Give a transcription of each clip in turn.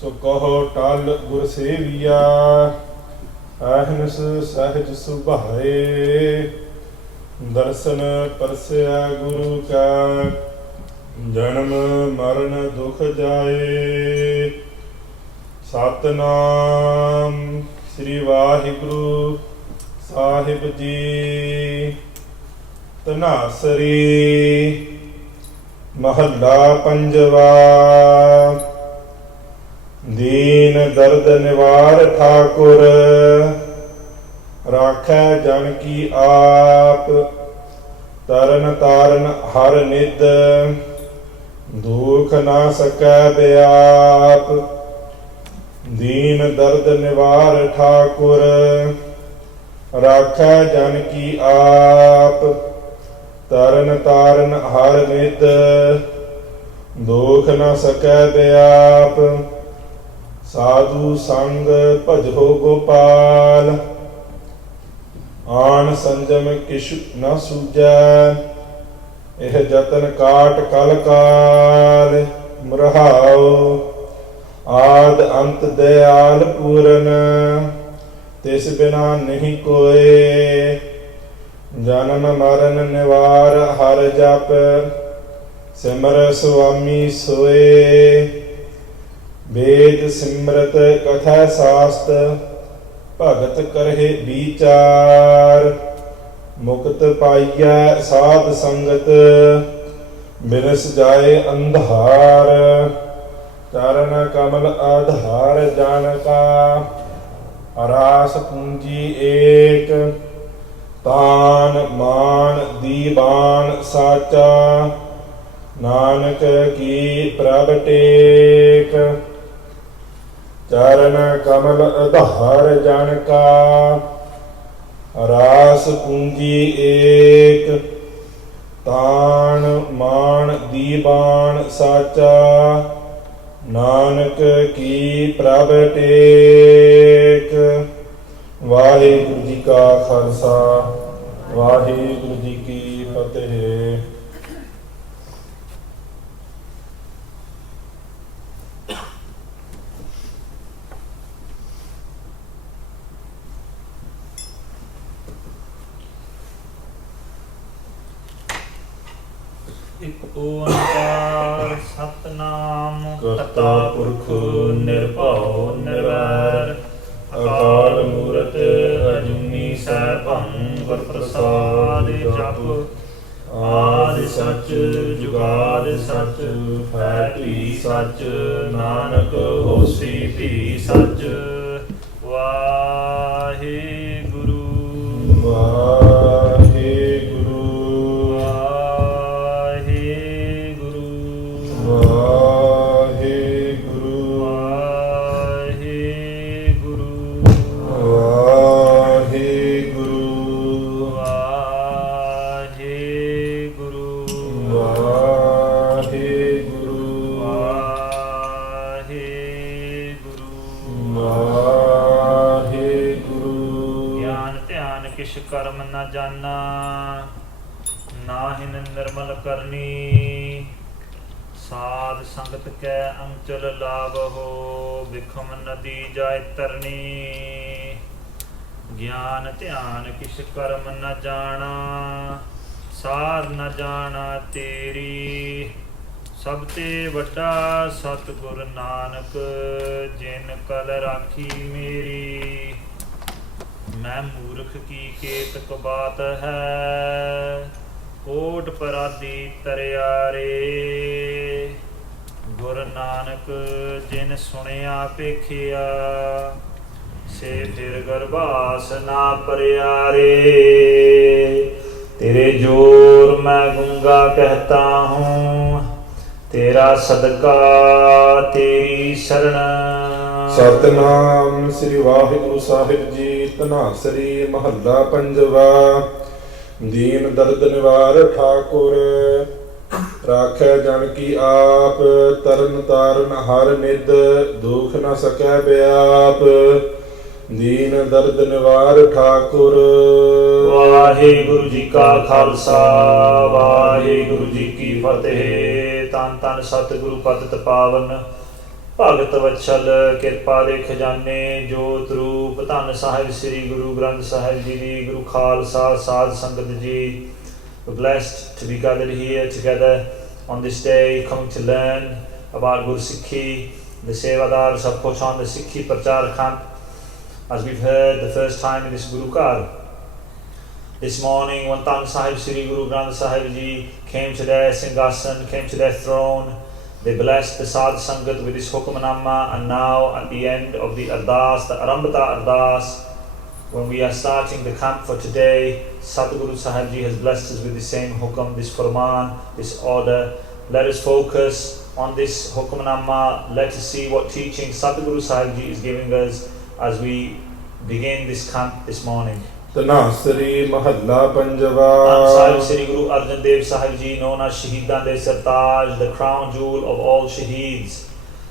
ਸੋ ਕਹੋ ਟਲ ਗੁਰ ਸੇਵੀਆ, ਅਹਨਸ ਸਹਿਜ ਸੁਭਾਏ। ਦਰਸ਼ਨ ਪਰਸਿਆ ਗੁਰੂ ਕਾ, ਜਨਮ ਮਰਨ ਦੁਖ ਜਾਏ। ਸਤਿਨਾਮ ਸ੍ਰੀ ਵਾਹਿਗੁਰੂ ਸਾਹਿਬ ਜੀ। ਧਨਾਸਰੀ ਮਹੱਲਾ ਪੰਜਵਾ। ਦੀਨ ਦਰਦ ਨਿਵਾਰ ਠਾਕੁਰ, ਰਾਖੈ ਜਨ ਕੀ ਆਪ। ਤਰਨ ਤਾਰਨ ਹਰ ਨਿਧ, ਦੁਖ ਨਾ ਸਕੈ ਬਿਆਪ। ਦੀਨ ਦਰਦ ਨਿਵਾਰ ਠਾਕੁਰ, ਰਾਖੈ ਜਨ ਕੀ ਆਪ। ਤਰਨ ਤਾਰਨ ਹਰ ਨਿਧ, ਦੁਖ ਨ ਸਕੈ ਬਿਆਪ। ਸਾਧੂ ਸੰਗ ਭਜੋ ਗੋਪਾਲ, ਆਣ ਸੰਜਮ ਕਿਛੁ ਨ ਸੂਝੈ। ਇਹ ਜਤਨ ਕਾਟ ਕਲ ਕਾਲ, ਮਰਹਾਉ ਆਦ ਅੰਤ ਦਇਆਲ ਪੂਰਨ। ਤਿਸ ਬਿਨਾ ਨਹੀਂ ਕੋਇ, ਜਨਮ ਮਰਨ ਨਿਵਾਰ ਹਰ ਜਪ। ਸਿਮਰ ਸੁਆਮੀ ਸੋਏ, ਵੇਦ ਸਿਮਰਤ ਕਥਾ ਸਾਸਤ। ਭਗਤ ਕਰਹਿ ਵਿਚਾਰ, ਮੁਕਤ ਪਾਈਐ ਸਾਧ ਸੰਗਤ। ਬਿਨਸ ਜਾਏ ਅੰਧਾਰ, ਚਰਨ ਕਮਲ ਆਧਾਰ ਜਨ ਕਾ। ਰਾਸ ਪੂੰਜੀ ਏਕ, ਤਾਨ ਮਾਨ ਦੀਵਾਨ ਸਾਚਾ। ਨਾਨਕ ਕੀ ਪ੍ਰਭ ਟੇਕ, ਚਰਨ ਕਮਲ ਆਧਾਰ ਜਨ ਕਾ। ਰਾਸ ਪੂੰਜੀ ਏਕ, ਤਾਨ ਮਾਨ ਦੀਵਾਨ ਸਾਚਾ। ਨਾਨਕ ਕੀ ਪ੍ਰਭ ਟੇਕ। ਵਾਹਿਗੁਰੂ ਜੀ ਕਾ ਖਾਲਸਾ, ਵਾਹਿਗੁਰੂ ਜੀ ਕੀ ਫਤਿਹ। ਇਕ ਓੰਕਾਰ ਸਤਿਨਾਮ ਕਰਤਾ ਪੁਰਖ ਨਿਰਭਉ ਨਿਰਵੈਰ। ਅਕਾਲ ਮੂਰਤ ਅਜੂਨੀ ਸੈਭੰ ਗੁਰ ਪ੍ਰਸਾਦਿ ਜਪ। ਆਦਿ ਸਚ ਜੁਗਾਦਿ ਸਚ, ਹੈ ਸਚ। ਨਾਨਕ ਹੋਸੀ ਭੀ ਸਚ। ਵਾਹਿਗੁਰੂ ਵਾਹਿਗੁਰੂ ਕਰਮ ਨ ਜਾਨਾ, ਨਾਹਿਨ ਨਿਰਮਲ ਕਰਨੀ। ਸਾਧ ਸੰਗਤ ਕੈ ਅੰਚਲ ਲਾਭਹੁ, ਬਿਖਮ ਨਦੀ ਜਾਇ ਤਰਨੀ। ਗਿਆਨ ਧਿਆਨ ਕਿਛ ਕਰਮ ਨ ਜਾਣਾ, ਸਾਰ ਨ ਜਾਣਾ ਤੇਰੀ। ਸਭ ਤੇ ਵੱਡਾ ਸਤਿਗੁਰ ਨਾਨਕ, ਜਿਨ ਕਲ ਰਾਖੀ ਮੇਰੀ। ਮੈਂ ਮੂਰਖ ਕੀ ਕੇਤਕ ਬਾਤ ਹੈ, ਕੋਟ ਪਰਾਦੀ ਤਰਿਆਰੇ। ਗੁਰ ਨਾਨਕ ਜਿਨ ਸੁਣਿਆ ਪੇਖਿਆ, ਸੇ ਫਿਰ ਗਰਭਾਸ ਨਾ ਪਰਿਆਰੇ। तेरे जोर मैं गूंगा कहता हूँ, तेरा सदका तेरी शरण। सतनाम श्री वाहिगुरु साहिब जी। धनासरी महला पंजवा। दीन दर्द निवार ठाकुर, राखै जन की आप। तरन तारन हर निध, दुख न सकै व्याप। दीन दर्द निवार ठाकुर। वाहिगुरु जी का खालसा, वाहिगुरु जी की फतेह। तन तन सतगुरु पतित पावन ਭਗਤ ਵਛਲ ਕਿਰਪਾ ਦੇ ਖਜ਼ਾਨੇ ਜੋਤ ਰੂਪ ਧੰਨ ਸਾਹਿਬ ਸ੍ਰੀ ਗੁਰੂ ਗ੍ਰੰਥ ਸਾਹਿਬ ਜੀ ਦੀ ਗੁਰੂ ਖਾਲਸਾ ਸਾਧ ਸੰਗਤ ਜੀ. We're blessed to be gathered here together on this day, coming to learn about Guru Sikhi. The Sevadars have put on the Sikhi Parchar camp, as we've heard the first time in this Guru Kar. This morning, when Tan Sahib Sri Guru Granth Sahib Ji came to their Singhasan, came to their throne, they blessed the Saadh Sangat with this Hukamnaama, and now at the end of the Ardas, the Arambata Ardas, when we are starting the camp for today, Sadhguru Sahib Ji has blessed us with the same Hukam, this Furman, this order. Let us focus on this Hukamnaama. Let us see what teaching Sadhguru Sahib Ji is giving us as we begin this camp this morning. Dhanasari ਮਹੱਲਾ ਪੰਜਵਾ. Sahib Sri Guru Arjan Dev Sahib Ji, known as Shahidan de Sartaj, the crown jewel of all Shaheeds.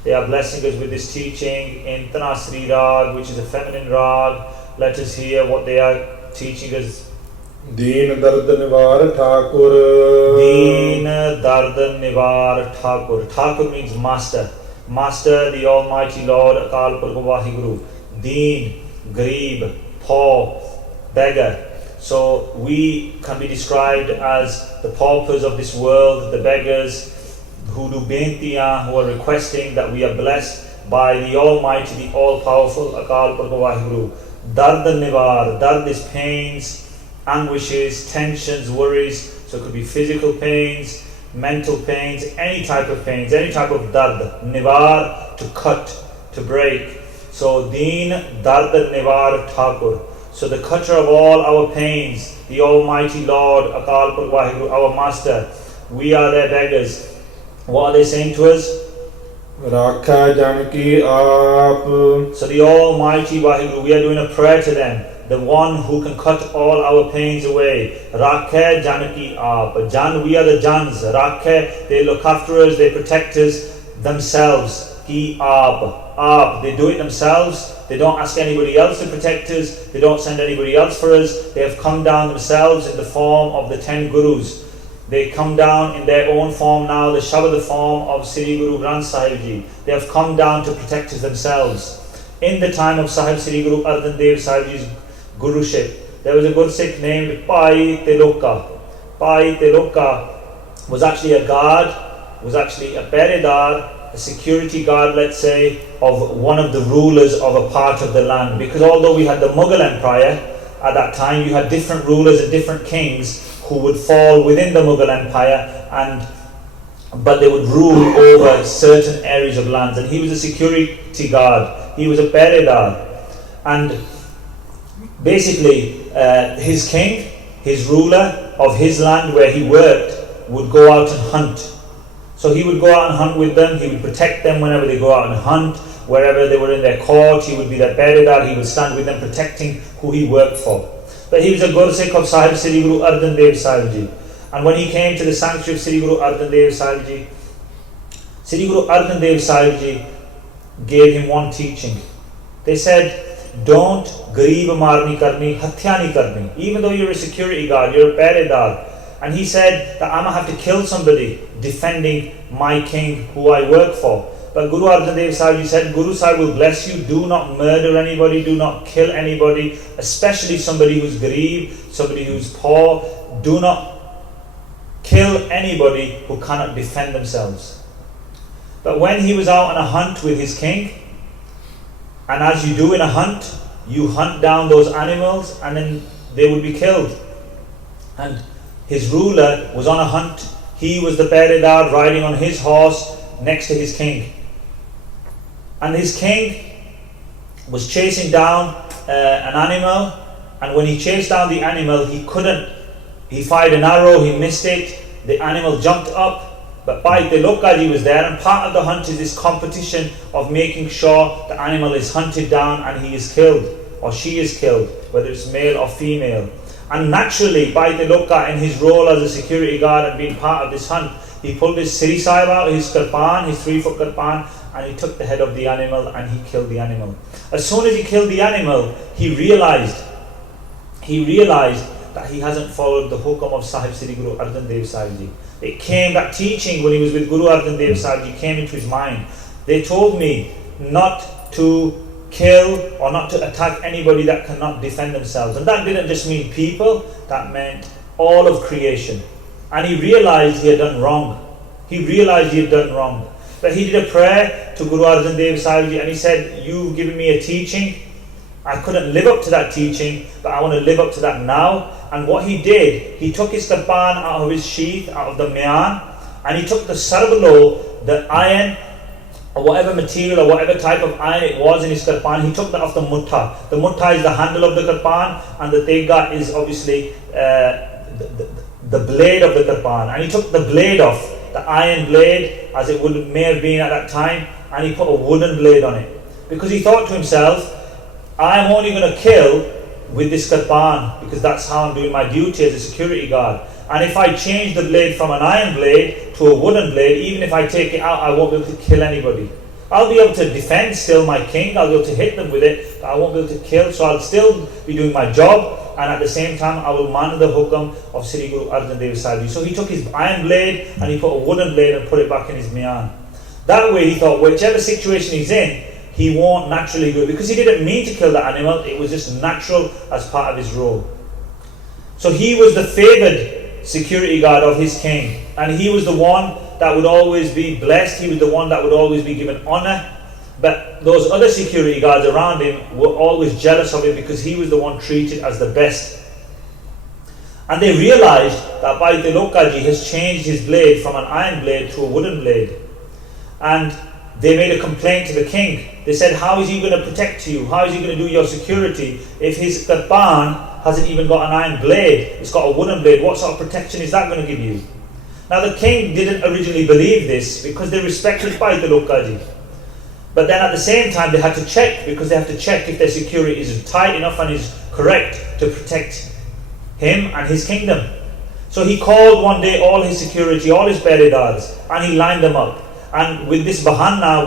They are blessing us with this teaching in Tanasri Rag, which is a feminine Rag. Let us hear what they are teaching us. ਦੀਨ ਦਰਦ ਨਿਵਾਰ Thakur. Deen Dard Nivar Thakur. Thakur means master. Master, the Almighty Lord, Akal Purkh Vaheguru. Deen, Garib, poor, beggar. So we can be described as the paupers of this world, the beggars who do bentiyan, who are requesting that we are blessed by the Almighty, the all-powerful Akal Purkh Vaheguru. Dard Nivar. Dard is pains, anguishes, tensions, worries. So it could be physical pains, mental pains, any type of pains, any type of dard. Nivar, to cut, to break. So Deen Dard Nivar Thakur. So the cutter of all our pains, the Almighty Lord, Akal Purkh Vaheguru, our Master, we are their beggars. What are they saying to us? ਰਾਖਾ ਜਨ ਕੀ ਆਪ. So the Almighty Vaheguru, we are doing a prayer to them, the one who can cut all our pains away. Rakhe Janaki Aap. Jan, we are the Jans. Rakhe, they look after us, they protect us themselves. Ki Aap. Aap, they do it themselves. They don't ask anybody else to protect us. They don't send anybody else for us. They have come down themselves in the form of the 10 Gurus. They come down in their own form now, the Shabad form of Sri Guru Granth Sahib Ji. They have come down to protect us themselves. In the time of Sahib Sri Guru Arjan Dev Sahib Ji's Guruship, there was a Gursikh named Bhai Teloka. Bhai Teloka was actually a guard, was actually a peredar, a security guard, let's say, of one of the rulers of a part of the land. Because although we had the Mughal Empire, at that time you had different rulers and different kings who would fall within the Mughal Empire, but they would rule over certain areas of lands. And he was a security guard. He was a peredar. And basically, his king, his ruler of his land where he worked, would go out and hunt. So he would go out and hunt with them. He would protect them whenever they go out and hunt. Wherever they were in their court, he would be their peredar. He would stand with them, protecting who he worked for. But he was a Gursikh of Sahib Sri Guru Arjan Dev Sahib Ji. And when he came to the sanctuary of Sri Guru Arjan Dev Sahib Ji, Sri Guru Arjan Dev Sahib Ji gave him one teaching. They said, don't Garib Marni Karni, Hatya Nahi Karni. Even though you're a security guard, you're a peredar. And he said that I'm going to have to kill somebody defending my king who I work for. But Guru Arjan Dev Sahib Ji said, Guru Sahib will bless you. Do not murder anybody. Do not kill anybody. Especially somebody who's Garib, somebody who's poor. Do not kill anybody who cannot defend themselves. But when he was out on a hunt with his king, and as you do in a hunt, you hunt down those animals and then they would be killed. And his ruler was on a hunt. He was the peredar riding on his horse next to his king. And his king was chasing down an animal, and when he chased down the animal, he fired an arrow, he missed it, the animal jumped up, but Bhai Telokaji was there, and part of the hunt is this competition of making sure the animal is hunted down and he is killed, or she is killed, whether it's male or female. And naturally, Bhai Teloka, in his role as a security guard and being part of this hunt, he pulled his Siri Sahib out, his Karpan, his 3-foot Karpan, and he took the head of the animal and he killed the animal. As soon as he killed the animal, he realized that he hasn't followed the hukam of Sahib Sri Guru Arjan Dev Sahib Ji. That teaching when he was with Guru Arjan Dev Sahib Ji came into his mind. They told me not to kill or not to attack anybody that cannot defend themselves. And that didn't just mean people, that meant all of creation. And he realized he had done wrong. He realized he had done wrong. But he did a prayer to Guru Arjan Dev Sahib Ji, and he said, you've given me a teaching. I couldn't live up to that teaching, but I want to live up to that now. And what he did, he took his kirpan out of his sheath, out of the mian, and he took the sarbalo, the iron, or whatever material or whatever type of iron it was in his kirpan, he took that off the mutta. The mutta is the handle of the kirpan, and the tega is obviously the blade of the kirpan. And he took the blade off, the iron blade, as it may have been at that time, and he put a wooden blade on it. Because he thought to himself, I'm only going to kill with this kirpan, because that's how I'm doing my duty as a security guard. And if I change the blade from an iron blade to a wooden blade, even if I take it out, I won't be able to kill anybody. I'll be able to defend still my king, I'll be able to hit them with it, but I won't be able to kill, so I'll still be doing my job, and at the same time I will man the hukam of Sri Guru Arjan Dev Sahib Ji. So he took his iron blade and he put a wooden blade and put it back in his mian. That way he thought, whichever situation he's in, he won't naturally do it, because he didn't mean to kill the animal, it was just natural as part of his role. So he was the favoured security guard of his king, and he was the one that would always be blessed, he was the one that would always be given honour. But those other security guards around him were always jealous of him, because he was the one treated as the best. And they realised that Bhai Tilokaji has changed his blade from an iron blade to a wooden blade. And they made a complaint to the king. They said, how is he going to protect you? How is he going to do your security if his kirpan hasn't even got an iron blade? It's got a wooden blade. What sort of protection is that going to give you? Now the king didn't originally believe this, because they respected Bhai Tilokaji. But then at the same time they had to check, because they have to check if their security is tight enough and is correct to protect him and his kingdom. So he called one day all his security, all his peredars, and he lined them up. And with this bahana,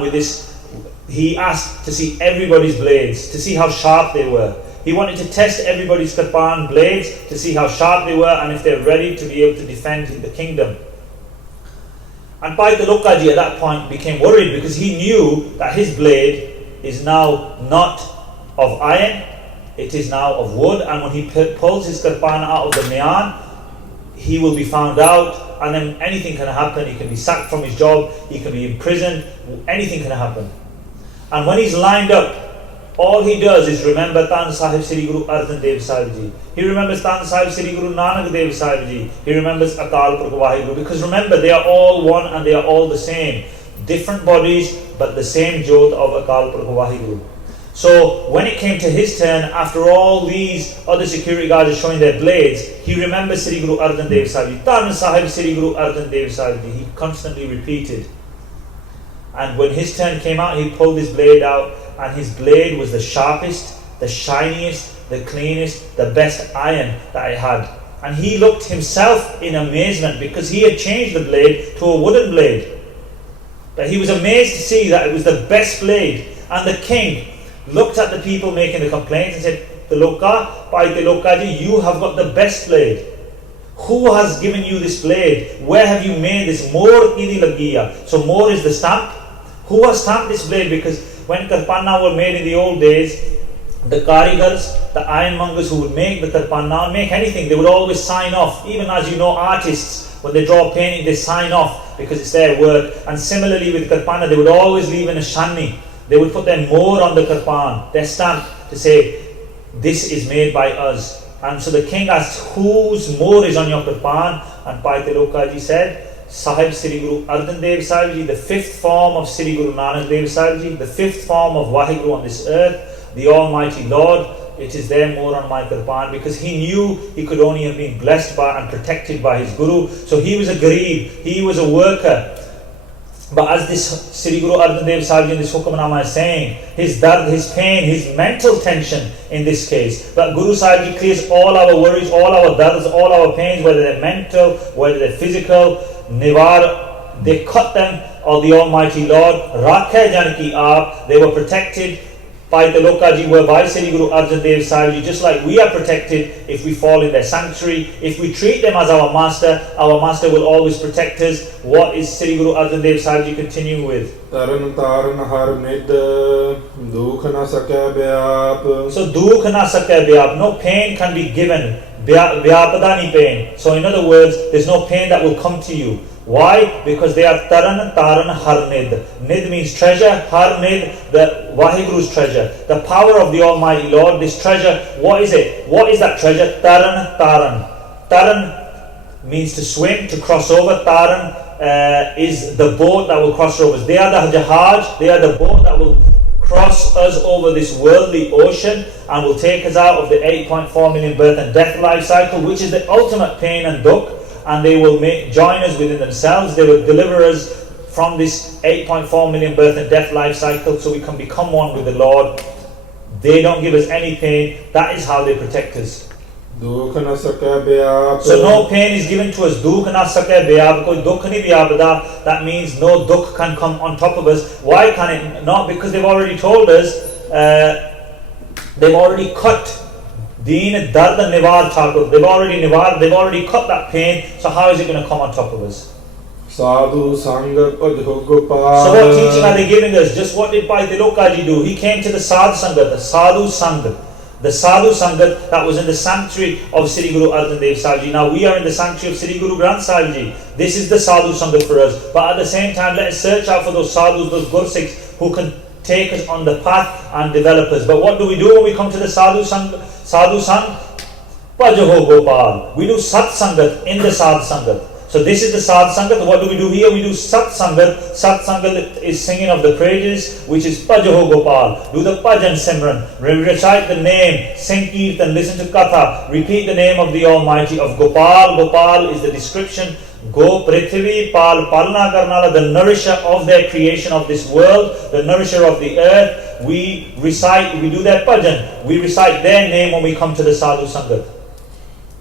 he asked to see everybody's blades, to see how sharp they were. He wanted to test everybody's kirpan blades to see how sharp they were and if they're ready to be able to defend the kingdom. And Bhai Tilokaji at that point became worried, because he knew that his blade is now not of iron, it is now of wood, and when he pulls his kirpan out of the mian, he will be found out, and then anything can happen. He can be sacked from his job, he can be imprisoned, anything can happen. And when he's lined up, all he does is remember Tan Sahib Sri Guru Arjan Dev Sahib Ji. He remembers Tan Sahib Sri Guru Nanak Dev Sahib Ji. He remembers Akal Purkh Vaheguru, because remember, they are all one and they are all the same. Different bodies, but the same Jodh of Akal Purkh Vaheguru. So when it came to his turn, after all these other security guards are showing their blades, he remembers Sri Guru Arjan Dev Sahib Ji. Tan Sahib Sri Guru Arjan Dev Sahib Ji. He constantly repeated. And when his turn came out, he pulled his blade out, and his blade was the sharpest, the shiniest, the cleanest, the best iron that I had. And he looked himself in amazement, because he had changed the blade to a wooden blade. But he was amazed to see that it was the best blade. And the king looked at the people making the complaints and said, Tiloka, Bhai Tilokaji, you have got the best blade. Who has given you this blade? Where have you made this? More idi lagiya. So more is the stamp. Who has stamped this blade? Because when kirpana were made in the old days, the karigars, the ironmongers who would make the kirpana, make anything, they would always sign off. Even as you know, artists, when they draw a painting, they sign off because it's their work. And similarly with kirpana, they would always leave a nishani. They would put their more on the kirpan, their stamp, to say, this is made by us. And so the king asked, whose more is on your kirpan? And Bhai Tilokaji said, Sahib Sri Guru Arjan Dev Sahib Ji, the fifth form of Sri Guru Nanak Dev Sahib Ji, the fifth form of Vaheguru on this earth, the Almighty Lord, it is there more on my kirpan, because he knew he could only have been blessed by and protected by his Guru. So he was a garib, he was a worker. But as this Sri Guru Arjan Dev Sahib Ji in this Hukamnaama is saying, his dard, his pain, his mental tension in this case. But Guru Sahib Ji clears all our worries, all our dards, all our pains, whether they're mental, whether they're physical, Nivar, they cut them, or the Almighty Lord, Rakhe Janki Aap, they were protected Bhai Tilokaji were by Sri Guru Arjan Dev Sahib Ji, just like we are protected if we fall in their sanctuary. If we treat them as our master will always protect us. What is Sri Guru Arjan Dev Sahib Ji continuing with? Taran taran har nid dukh na sakya vyap. So dukh na sakya vyap, no pain can be given. Vyapadani pain. So in other words, there's no pain that will come to you. Why? Because they are taran har nid. Nid means treasure, har nid, the Vahiguru's treasure. The power of the Almighty Lord, this treasure, what is it? What is that treasure? Taran. Taran means to swim, to cross over. Taran is the boat that will cross over us. They are the jahaj, they are the boat that will cross us over this worldly ocean and will take us out of the 8.4 million birth and death life cycle, which is the ultimate pain and dukh. And they will join us within themselves. They will deliver us from this 8.4 million birth and death life cycle so we can become one with the Lord. They don't give us any pain. That is how they protect us. So no pain is given to us. Dukh na sakya vyap, koi dukh nahi vyapda. That means no dukh can come on top of us. Why can it not? Because they've already told us, they've already cut Deen Dard Nivar Thakur. They've already cut that pain. So how is it going to come on top of us? Sadhu Sangat Gopal. So what teaching are they giving us? Just what did Bhai Tilokaji do? He came to the Saadh Sangat, the Sadhu Sangat. The Sadhu Sangat that was in the sanctuary of Sri Guru Arjan Dev Sahib Ji. Now we are in the sanctuary of Sri Guru Granth Sahib Ji. This is the Sadhu Sangat for us. But at the same time, let us search out for those sadhus, those gursikhs who can take us on the path and develop us. But what do we do when we come to the Sadhu Sangat? Sadhu Sang, Pajaho Gopal. We do Sat Sangat in the Sadh Sangat. So this is the Saadh Sangat. What do we do here? We do Sat Sangat. Sat Sangat is singing of the praises, which is Pajaho Gopal. Do the Pajan Simran. Recite the name, sing Kirtan, listen to Katha. Repeat the name of the Almighty of Gopal. Gopal is the description. Go Prithvi Pal Palna Karnala, the nourisher of their creation of this world, the nourisher of the earth. We do their Pajan. We recite their name when we come to the Sadhu Sangat.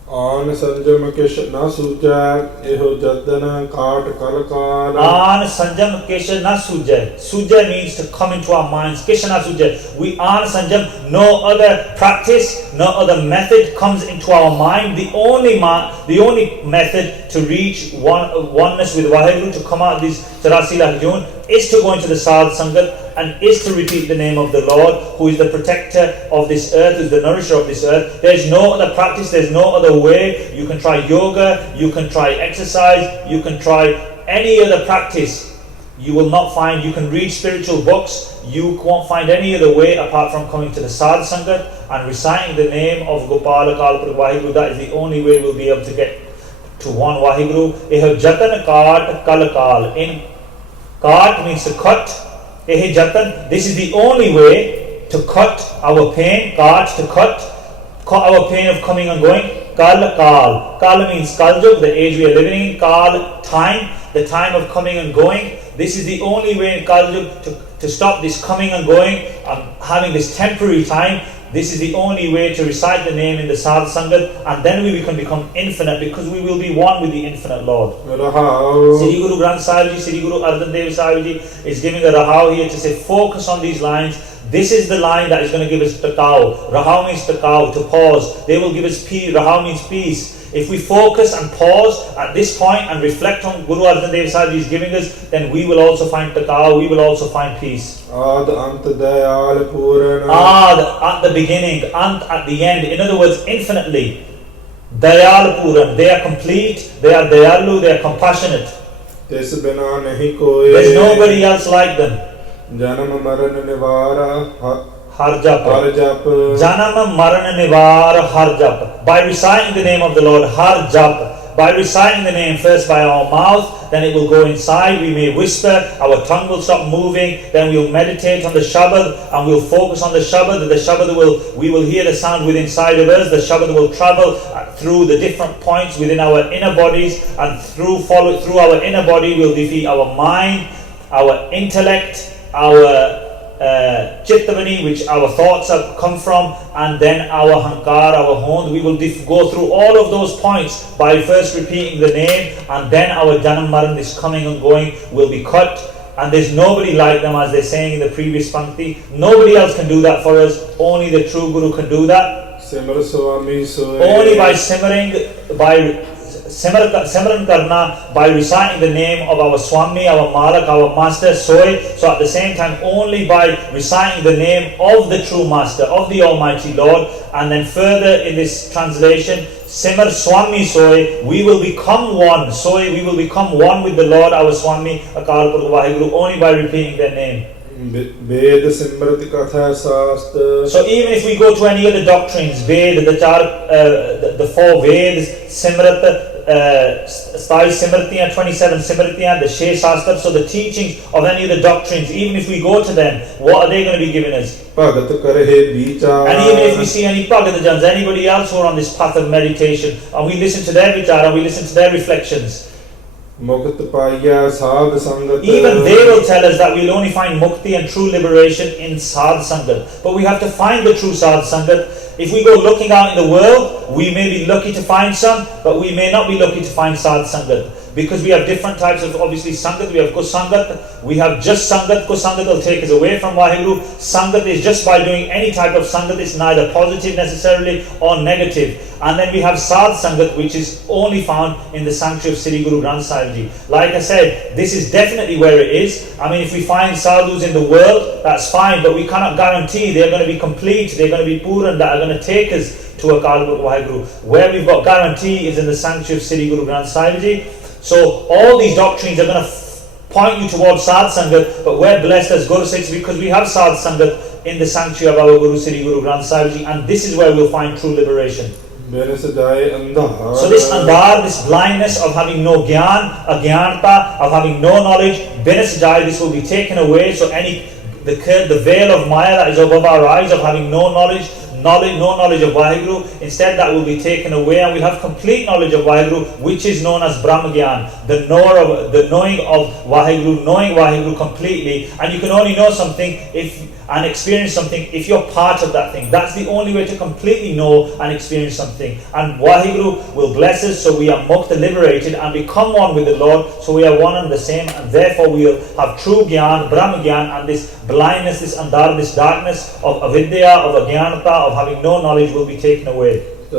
An sanjam kesh na sujay eho jadana kaat kalkar. An sanjam kesh na sujay. Sujay means to come into our minds. Kesh na sujay. We an sanjam. No other practice, no other method comes into our mind. The only method to reach oneness with Vaheguru, to come out of these 84 lahjun, is to go into the Sadh Sangat and is to repeat the name of the Lord, who is the protector of this earth, who is the nourisher of this earth. There is no other practice, there is no other way. You can try yoga, you can try exercise, you can try any other practice. You will not find, you can read spiritual books, you won't find any other way apart from coming to the Sadh Sangat and reciting the name of Gopala Kalpur Vaheguru. That is the only way we'll be able to get to one Vaheguru. Eho jatan kaat kalakal. In kaat means to cut. Ehe jatan. This is the only way to cut our pain. Kaat, to cut our pain of coming and going. Kal kal. Kal means kaljug, the age we are living in. Kal, time, the time of coming and going. This is the only way in kaljug to stop this coming and going, having this temporary time. This is the only way to recite the name in the Sadh Sangat, and then we can become infinite, because we will be one with the infinite Lord. Sri Guru Granth Sahib Ji, Sri Guru Arjan Dev Sahib Ji is giving a rahau here to say, focus on these lines. This is the line that is going to give us takao. Rahau means takao, to pause. They will give us peace. Rahau means peace. If we focus and pause at this point and reflect on Guru Arjan Dev Sahib Ji is giving us, then we will also find takao, we will also find peace. Ad ant dayal purana. Ad at the beginning, ant at the end. In other words, infinitely. Dayal puran. They are complete, they are dayalu, they are compassionate. Tis bina nahi koi. There's nobody else like them. Janam maran nivara Har jap. Janam maran nivar har jap. By reciting the name of the Lord, har jap. By reciting the name first by our mouth, then it will go inside. We may whisper, our tongue will stop moving. Then we'll meditate on the Shabad and we'll focus on the Shabad. The Shabad we will hear the sound within inside of us. The Shabad will travel through the different points within our inner bodies, and through our inner body we'll defeat our mind, our intellect, our Chittavani, which our thoughts have come from, and then our Hankar, our Hond. We will go through all of those points by first repeating the name, and then our Janam Maran, this coming and going, will be cut, and there's nobody like them, as they're saying in the previous pankti. Nobody else can do that for us. Only the true Guru can do that. ਸਿਮਰ ਸੁਆਮੀ ਸੋਏ Only by Simran karna, by reciting the name of our Swami, our Malak, our Master, Soy. So at the same time, only by reciting the name of the true Master, of the Almighty Lord. And then further in this translation, Simar Swami Soy, we will become one. Soy, we will become one with the Lord, our Swami, Akal Purkh Vaheguru, only by repeating their name. Ved Simrat Katha Sast. So even if we go to any other doctrines, Ved, the four Veds, Simrat, 27 Simritiyan, the Sheh Shastra, so the teachings of any of the doctrines, even if we go to them, what are they going to be giving us? Bhagat Karhe Vichar. And even if we see any Bhagatajans, anybody else who are on this path of meditation, and we listen to their vichar, and we listen to their reflections, Mukt Paya Saadh Sangat. even they will tell us that we'll only find mukti and true liberation in Saadh Sangat. But we have to find the true Saadh Sangat. If we go looking out in the world, we may be lucky to find some, but we may not be lucky to find Saadh Sangat. Because we have different types of, obviously, Sangat. We have Kusangat. We have just Sangat. Kusangat will take us away from Vaheguru. Sangat is just by doing any type of Sangat. It's neither positive necessarily or negative. And then we have Saadh Sangat, which is only found in the sanctuary of Sri Guru Granth Sahib Ji. Like I said, this is definitely where it is. I mean, if we find sadhus in the world, that's fine, but we cannot guarantee they're going to be complete, they're going to be Puran, that are going to take us to Akal Purkh Vaheguru. Where we've got guarantee is in the sanctuary of Sri Guru Granth Sahib Ji. So all these doctrines are going to point you towards Saadh Sangat, but we're blessed as Guru Sikhs because we have Saadh Sangat in the sanctuary of our Guru Sri Guru Granth Sahib Ji, and this is where we'll find true liberation. So this andar, this blindness of having no gyan, agyanata, of having no knowledge, binasajai, this will be taken away. So the veil of Maya that is above our eyes of having no knowledge of Vaheguru, instead that will be taken away, and we'll have complete knowledge of Vaheguru, which is known as Brahma Gyan, the knowing of Vaheguru, knowing Vaheguru completely. And you can only know something and experience something if you're part of that thing. That's the only way to completely know and experience something. And Vaheguru will bless us, so we are mukta, liberated, and become one with the Lord, so we are one and the same, and therefore we will have true Gyan, Brahma Gyan, and this blindness, this andar, this darkness of avidya, of agyanata, of having no knowledge will be taken away. So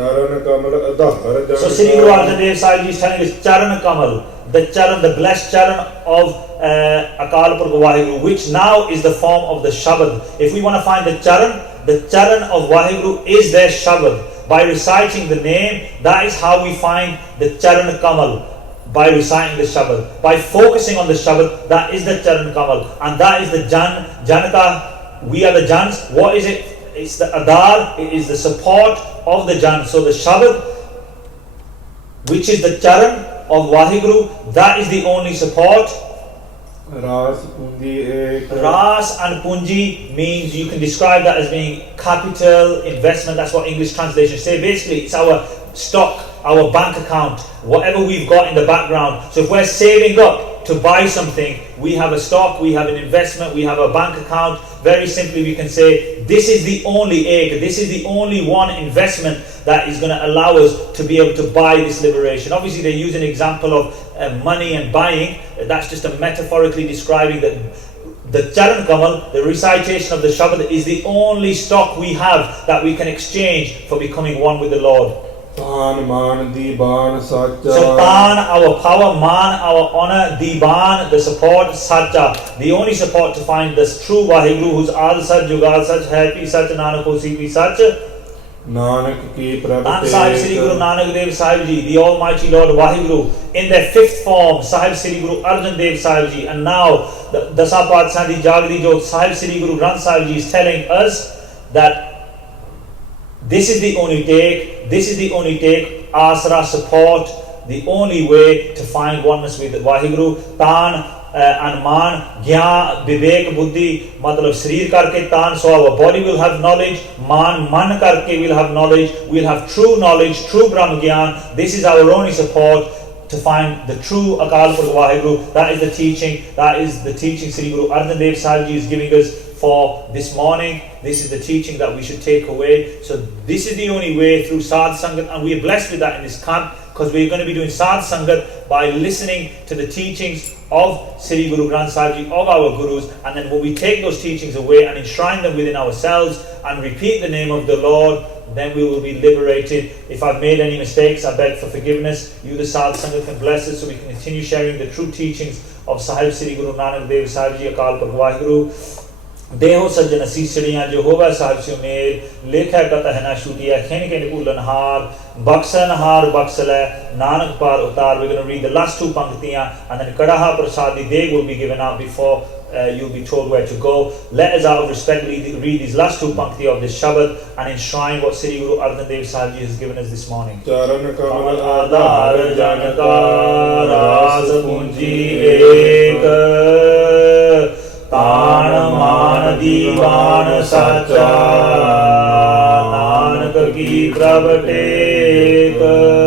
Sri Guru Arjan Dev Sahib Ji is telling us Charan Kamal, the blessed Charan of Akal Purkh Vaheguru, which now is the form of the Shabad. If we want to find the Charan of Vaheguru is their Shabad. By reciting the name, that is how we find the Charan Kamal. By reciting the Shabad, by focusing on the Shabad, that is the Charan Kamal, and that is the Janata. We are the Jans. What is it? It's the Adar, it is the support of the Jan. So the Shabad, which is the Charan of Vaheguru, that is the only support. Ras and Punji means, you can describe that as being capital, investment. That's what English translations say. Basically, it's our stock, our bank account, whatever we've got in the background. So if we're saving up to buy something, we have a stock, we have an investment, we have a bank account. Very simply, we can say this is the only egg, this is the only one investment that is going to allow us to be able to buy this liberation. Obviously, they use an example of money and buying. That's just a metaphorically describing that the Charan Kamal, the recitation of the Shabad, is the only stock we have that we can exchange for becoming one with the Lord. So Tan, our power, Man, our honor, Diban, the support, Sacha, the only support to find this true Vaheguru, who's Al Sach, Yugal Sach, Happy Sach, Nanak Hosi Sach. And Sahib Sri Guru Nanak Dev Sahib Ji, the Almighty Lord Vaheguru, in their fifth form, Sahib Sri Guru Arjan Dev Sahib Ji, and now the Dasapad Sandhi Jagdi Jog, Sahib Sri Guru Granth Sahib Ji is telling us that this is the only take, asra, support, the only way to find oneness with Vaheguru. Tan and Man, Gyan, Vivek, Buddhi, matlab Srir karke Tan, so our body will have knowledge. Man karke will have knowledge. We'll have true knowledge, true Brahma Gyan. This is our only support to find the true Akal Purkh Vaheguru. That is the teaching. That is the teaching Sri Guru Arjan Dev Sahib Ji is giving us for this morning. This is the teaching that we should take away. So this is the only way through Saadh Sangat, and we are blessed with that in this camp. because we're going to be doing Saadh Sangat by listening to the teachings of Sri Guru Granth Sahib Ji, of our Gurus, and then when we take those teachings away and enshrine them within ourselves and repeat the name of the Lord, then we will be liberated. If I've made any mistakes, I beg for forgiveness. You, the Saadh Sangat, can bless us so we can continue sharing the true teachings of Sahib Sri Guru Nanak Dev Sahib Ji Akal Purkh Waheguru. देहो सज्जन सीसड़ियाँ जो होगा साहिब से उमेर लेखा कथा है ना शूटिया खेन के निपुलन हार बक्सल है नानक पार उतार. We're going to read the last two पंक्तियाँ and then कड़ाहा प्रसादी देग will be given out before you'll be told where to go. Let us out of respect read these last two pankti of this Shabad and enshrine what Sri Guru Arjan Dev Sahib Ji has given us this morning. Charan kamal Adhar janka ras punji ek ताण मान दीवान साचा नानक की प्रभ take.